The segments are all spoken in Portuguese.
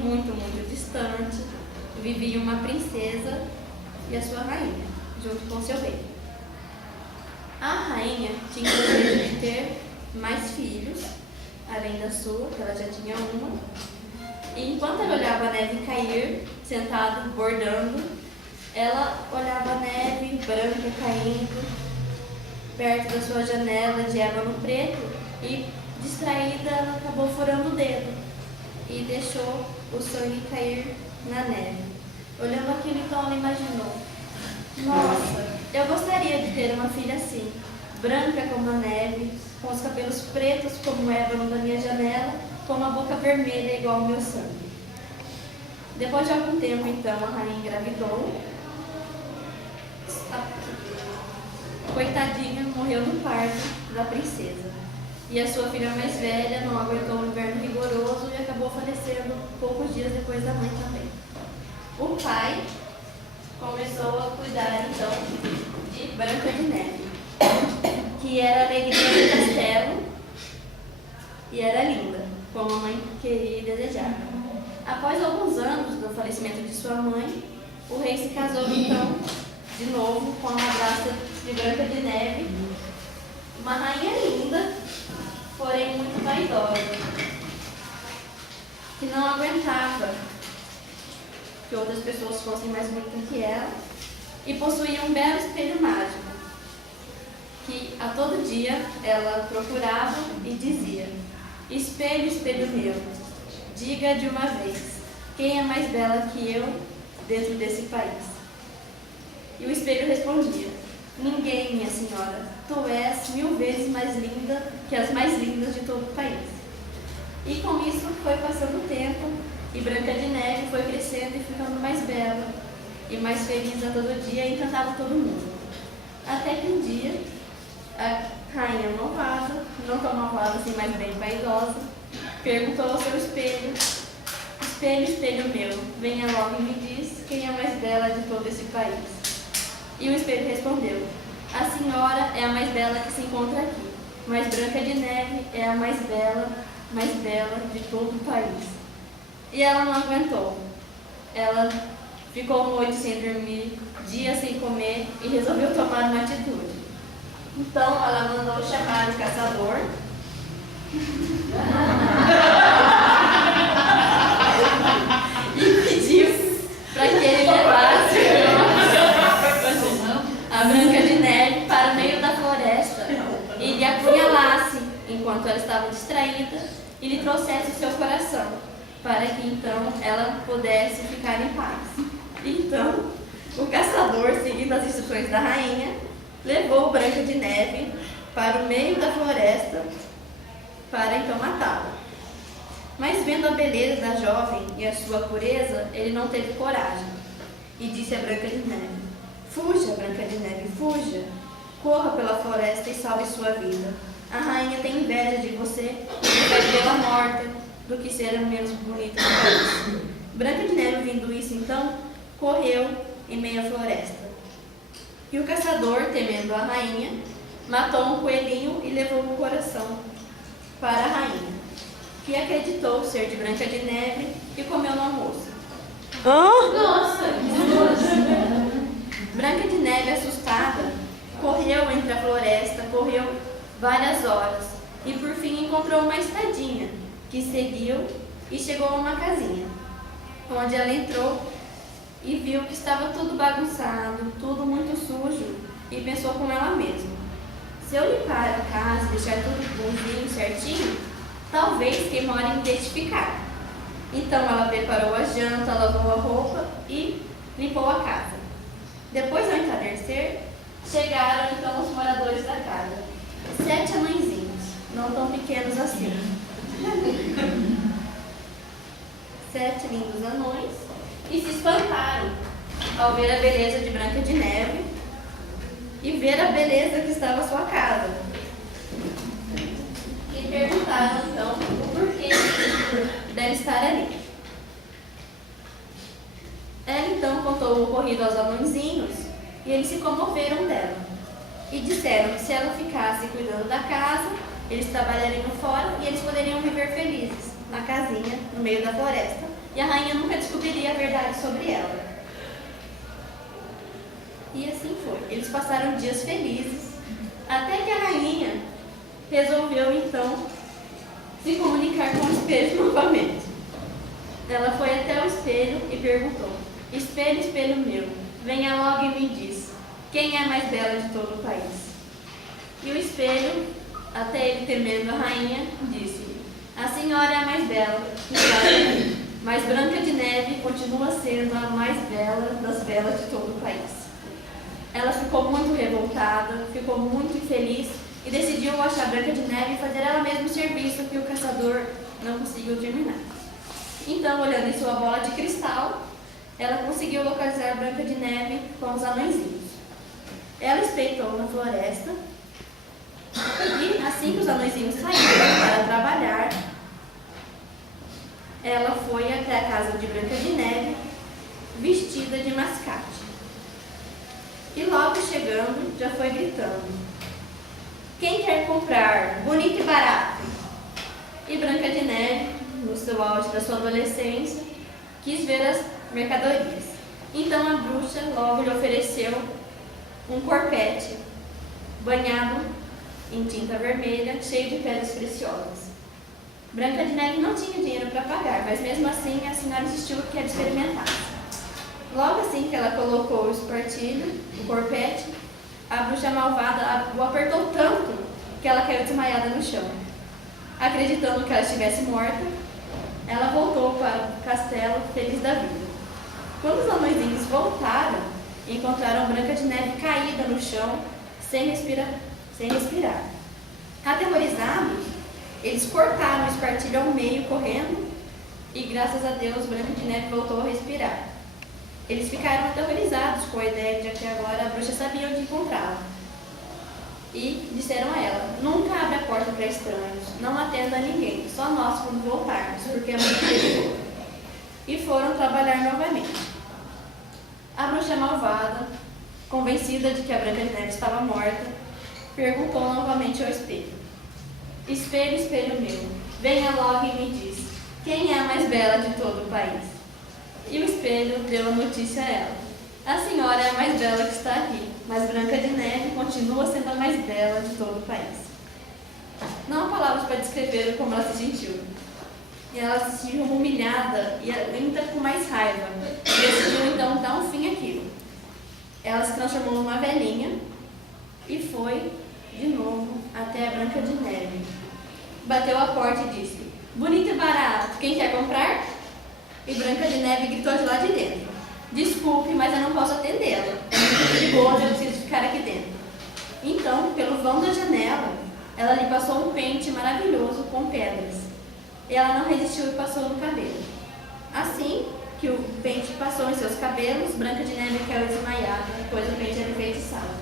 muito, muito distante, vivia uma princesa e a sua rainha, junto com seu rei. A rainha tinha o desejo de ter mais filhos, além da sua, que ela já tinha uma. E enquanto ela olhava a neve cair, sentada, bordando, ela olhava a neve branca caindo perto da sua janela de ébano preto e, distraída, ela acabou furando o dedo e deixou o sangue cair na neve. Olhando aquilo, então, ela imaginou: nossa, eu gostaria de ter uma filha assim, branca como a neve, com os cabelos pretos como o ébano da minha janela, com uma boca vermelha igual ao meu sangue. Depois de algum tempo, então, a rainha engravidou. A coitadinha morreu no parto da princesa. E a sua filha mais velha não aguentou o inverno rigoroso e acabou falecendo poucos dias depois da mãe também. O pai começou a cuidar, então, de Branca de Neve, que era a alegria do castelo e era linda, como a mãe queria e desejava. Após alguns anos do falecimento de sua mãe, o rei se casou, então, de novo com a madrasta de Branca de Neve, uma rainha linda, porém muito vaidosa, que não aguentava que outras pessoas fossem mais bonitas que ela, e possuía um belo espelho mágico, que a todo dia ela procurava e dizia: espelho, espelho meu, diga de uma vez, quem é mais bela que eu dentro desse país? E o espelho respondia: ninguém, minha senhora, tu és 1000 vezes mais linda que as mais lindas de todo o país. E com isso foi passando o tempo, e Branca de Neve foi crescendo e ficando mais bela, e mais feliz a todo dia, e encantava todo mundo. Até que um dia, a rainha malvada, não tão malvada assim, mas bem vaidosa, perguntou ao seu espelho: espelho, espelho meu, venha logo e me diz quem é a mais bela de todo esse país. E o espelho respondeu: a senhora é a mais bela que se encontra aqui, mas Branca de Neve é a mais bela de todo o país. E ela não aguentou. Ela ficou noite sem dormir, dia sem comer e resolveu tomar uma atitude. Então ela mandou chamar o caçador e pediu para que ele levasse a Branca de Neve para o meio da floresta e lhe apunhalasse enquanto ela estava distraída e lhe trouxesse o seu coração, para que então ela pudesse ficar em paz. Então, o caçador, seguindo as instruções da rainha, levou Branca de Neve para o meio da floresta para então matá-la. Mas vendo a beleza da jovem e a sua pureza, ele não teve coragem e disse a Branca de Neve: fuja, Branca de Neve, fuja. Corra pela floresta e salve sua vida. A rainha tem inveja de você e prefere vê-la morta do que ser a menos bonita do país. Branca de Neve, ouvindo isso, então, correu em meio à floresta. E o caçador, temendo a rainha, matou um coelhinho e levou o coração para a rainha, que acreditou ser de Branca de Neve e comeu no almoço. Nossa! Branca de Neve, assustada, correu entre a floresta, correu várias horas e por fim encontrou uma estradinha que seguiu e chegou a uma casinha, onde ela entrou e viu que estava tudo bagunçado, tudo muito sujo, e pensou com ela mesma: se eu limpar a casa e deixar tudo bonzinho, certinho, talvez quem mora me identificar. Então ela preparou a janta, lavou a roupa e limpou a casa. Depois do entardecer, chegaram então os moradores da casa, 7 anõezinhos, não tão pequenos assim. 7 lindos anões, e se espantaram ao ver a beleza de Branca de Neve e ver a beleza que estava a sua casa. E perguntaram então o porquê dela estar ali. Ela então contou o ocorrido aos anõezinhos e eles se comoveram dela e disseram que se ela ficasse cuidando da casa, eles trabalhariam fora e eles poderiam viver felizes na casinha no meio da floresta, e a rainha nunca descobriria a verdade sobre ela. E assim foi. Eles passaram dias felizes, até que a rainha resolveu então se comunicar com o espelho novamente. Ela foi até o espelho e perguntou: espelho, espelho meu, venha logo e me diz, quem é a mais bela de todo o país? E o espelho, até ele temendo a rainha, disse: a senhora é a mais bela, mas Branca de Neve continua sendo a mais bela das belas de todo o país. Ela ficou muito revoltada, ficou muito infeliz e decidiu achar Branca de Neve e fazer ela mesma o serviço que o caçador não conseguiu terminar. Então, olhando em sua bola de cristal, ela conseguiu localizar Branca de Neve com os anõezinhos. Ela espreitou na floresta e, assim que os anõezinhos saíram para trabalhar, ela foi até a casa de Branca de Neve vestida de mascate. E logo chegando, já foi gritando: quem quer comprar? Bonito e barato. E Branca de Neve, no seu auge da sua adolescência, quis ver as mercadorias. Então a bruxa logo lhe ofereceu um corpete banhado em tinta vermelha, cheio de pedras preciosas. Branca de Neve não tinha dinheiro para pagar, mas mesmo assim a senhora insistiu que ela experimentasse. Logo assim que ela colocou o espartilho, o corpete, a bruxa malvada o apertou tanto que ela caiu desmaiada no chão. Acreditando que ela estivesse morta, ela voltou para o castelo feliz da vida. Quando os anõezinhos voltaram, encontraram Branca de Neve caída no chão, sem respirar. Aterrorizados, eles cortaram o espartilho ao meio, correndo, e graças a Deus Branca de Neve voltou a respirar. Eles ficaram aterrorizados com a ideia de que agora a bruxa sabia onde encontrá-la. E disseram a ela: nunca abra a porta para estranhos, não atenda a ninguém, só nós quando voltarmos, porque é muito perigoso. E foram trabalhar novamente. A bruxa malvada, convencida de que a Branca de Neve estava morta, perguntou novamente ao espelho: espelho, espelho meu, venha logo e me diz, quem é a mais bela de todo o país? E o espelho deu a notícia a ela: a senhora é a mais bela que está aqui, mas Branca de Neve continua sendo a mais bela de todo o país. Não há palavras para descrever como ela se sentiu. E ela se sentiu humilhada e ainda com mais raiva. E decidiu então dar um fim àquilo. Ela se transformou numa velhinha e foi de novo até a Branca de Neve. Bateu a porta e disse: bonito e barato, quem quer comprar? E Branca de Neve gritou de lá de dentro: desculpe, mas eu não posso atendê-la. É muito perigoso, eu preciso ficar aqui dentro. Então, pelo vão da janela, ela lhe passou um pente maravilhoso com pedras. E ela não resistiu e passou no cabelo. Assim que o pente passou em seus cabelos, Branca de Neve caiu desmaiada, pois o pente era enfeitiçado.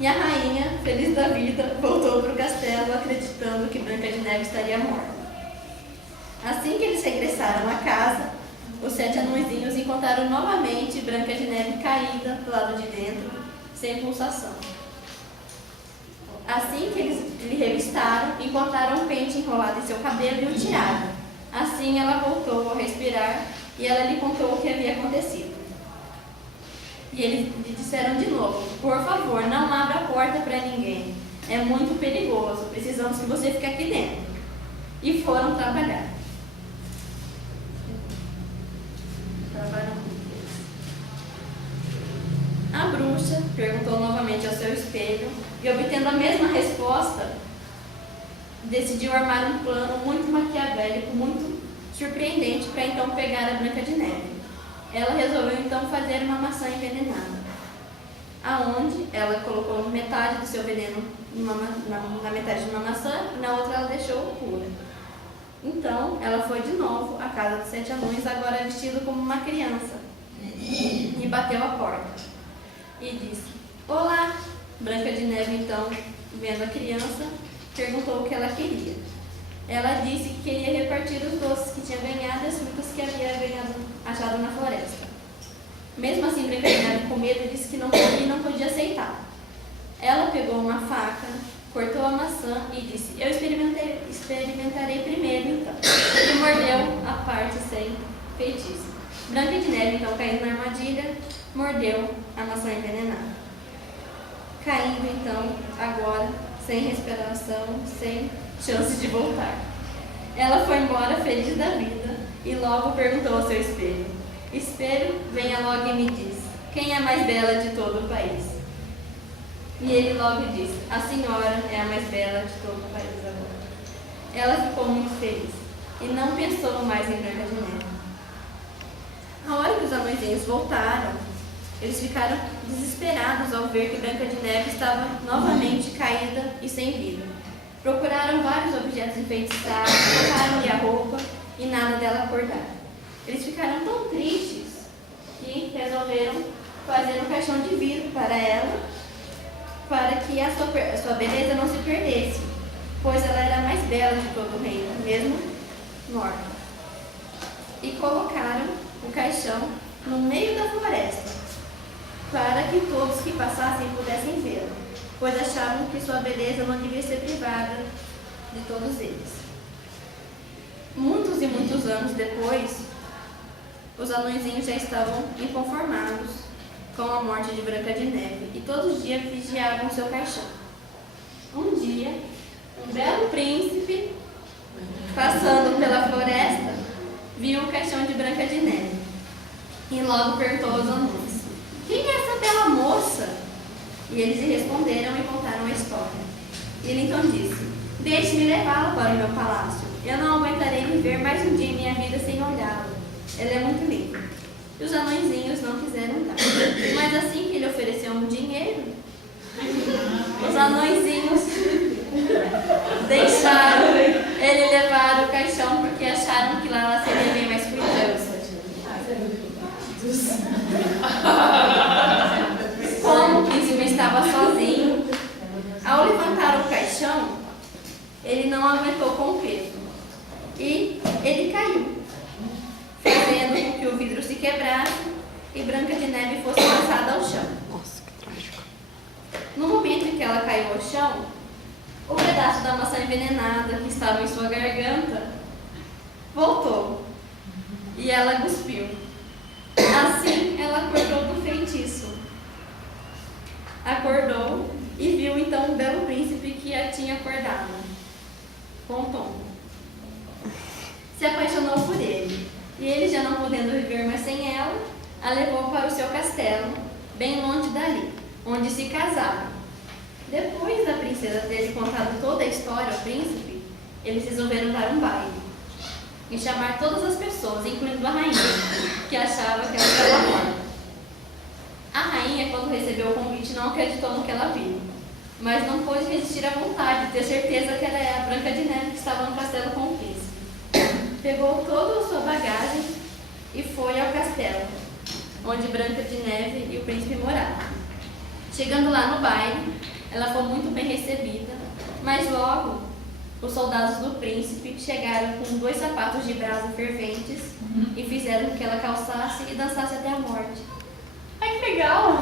E a rainha, feliz da vida, voltou para o castelo acreditando que Branca de Neve estaria morta. Assim que eles regressaram à casa, os 7 anõezinhos encontraram novamente Branca de Neve caída do lado de dentro, sem pulsação. Assim que eles lhe revistaram, encontraram um pente enrolado em seu cabelo e o tiraram. Assim ela voltou a respirar e ela lhe contou o que havia acontecido. E eles lhe disseram de novo: por favor, não abra a porta para ninguém. É muito perigoso, precisamos que você fique aqui dentro. E foram trabalhar. A bruxa perguntou novamente ao seu espelho e, obtendo a mesma resposta, decidiu armar um plano muito maquiavélico, muito surpreendente para então pegar a Branca de Neve. Ela resolveu então fazer uma maçã envenenada, aonde ela colocou metade do seu veneno na metade de uma maçã e na outra ela deixou pura. Então ela foi de novo à casa dos 7 anões, agora vestido como uma criança, e bateu a porta e disse: olá. Branca de Neve então, vendo a criança, perguntou o que ela queria. Ela disse que queria repartir os doces que tinha ganhado e as frutas que havia achado na floresta. Mesmo assim, Branca de Neve, com medo, disse que não podia aceitar. Ela pegou uma faca, cortou a maçã e disse: eu experimentarei primeiro então. E mordeu a parte sem feitiço. Branca de Neve, então, caindo na armadilha, mordeu a maçã envenenada. Caindo, então, agora, sem respiração, sem chance de voltar. Ela foi embora feliz da vida e logo perguntou ao seu espelho: Espelho, venha logo e me diz, quem é a mais bela de todo o país? E ele logo disse: a senhora é a mais bela de todo o país agora. Ela ficou muito feliz e não pensou mais em Branca de Neve. A hora que os anõezinhos voltaram, eles ficaram desesperados ao ver que Branca de Neve estava novamente caída e sem vida. Procuraram vários objetos enfeitiçados, trocaram-lhe a roupa e nada dela acordar. Eles ficaram tão tristes que resolveram fazer um caixão de vidro para ela, para que a sua beleza não se perdesse, pois ela era a mais bela de todo o reino, mesmo morta. E colocaram o caixão no meio da floresta, para que todos que passassem pudessem vê-la, pois achavam que sua beleza não devia ser privada de todos eles. Muitos e muitos anos depois, os anõezinhos já estavam inconformados com a morte de Branca de Neve e todos os dias vigiavam seu caixão. Um dia, um belo príncipe, passando pela floresta, viu o caixão de Branca de Neve e logo perguntou aos anões: quem é essa bela moça? E eles lhe responderam e contaram a história. E ele então disse: deixe-me levá-la para o meu palácio. Eu não aguentarei viver mais um dia em minha vida sem olhá-la. Ela é muito linda. E os anõezinhos não quiseram dar. Mas assim que ele ofereceu um dinheiro, os anõezinhos deixaram ele levar o caixão porque acharam que lá ela seria bem mais cuidadosa. Como o príncipe estava sozinho, ao levantar o caixão, ele não aguentou com o peso e ele caiu, fazendo com que o vidro se quebrasse e Branca de Neve fosse lançada ao chão. Nossa, que trágico. No momento em que ela caiu ao chão, o pedaço da maçã envenenada que estava em sua garganta voltou e ela cuspiu. Assim, ela acordou do feitiço. Acordou e viu então o belo príncipe que a tinha acordado, com Tom. Se apaixonou por ele, e ele, já não podendo viver mais sem ela, a levou para o seu castelo, bem longe dali, onde se casaram. Depois da princesa ter contado toda a história ao príncipe, eles resolveram dar um baile e chamar todas as pessoas, incluindo a rainha, que achava que ela estava morta. A rainha, quando recebeu o convite, não acreditou no que ela viu, mas não pôde resistir à vontade de ter certeza que era a Branca de Neve que estava no castelo com o príncipe. Pegou toda a sua bagagem e foi ao castelo, onde Branca de Neve e o príncipe moravam. Chegando lá no baile, ela foi muito bem recebida, mas logo os soldados do príncipe chegaram com 2 sapatos de brasa ferventes e fizeram com que ela calçasse e dançasse até a morte. Ai, que legal!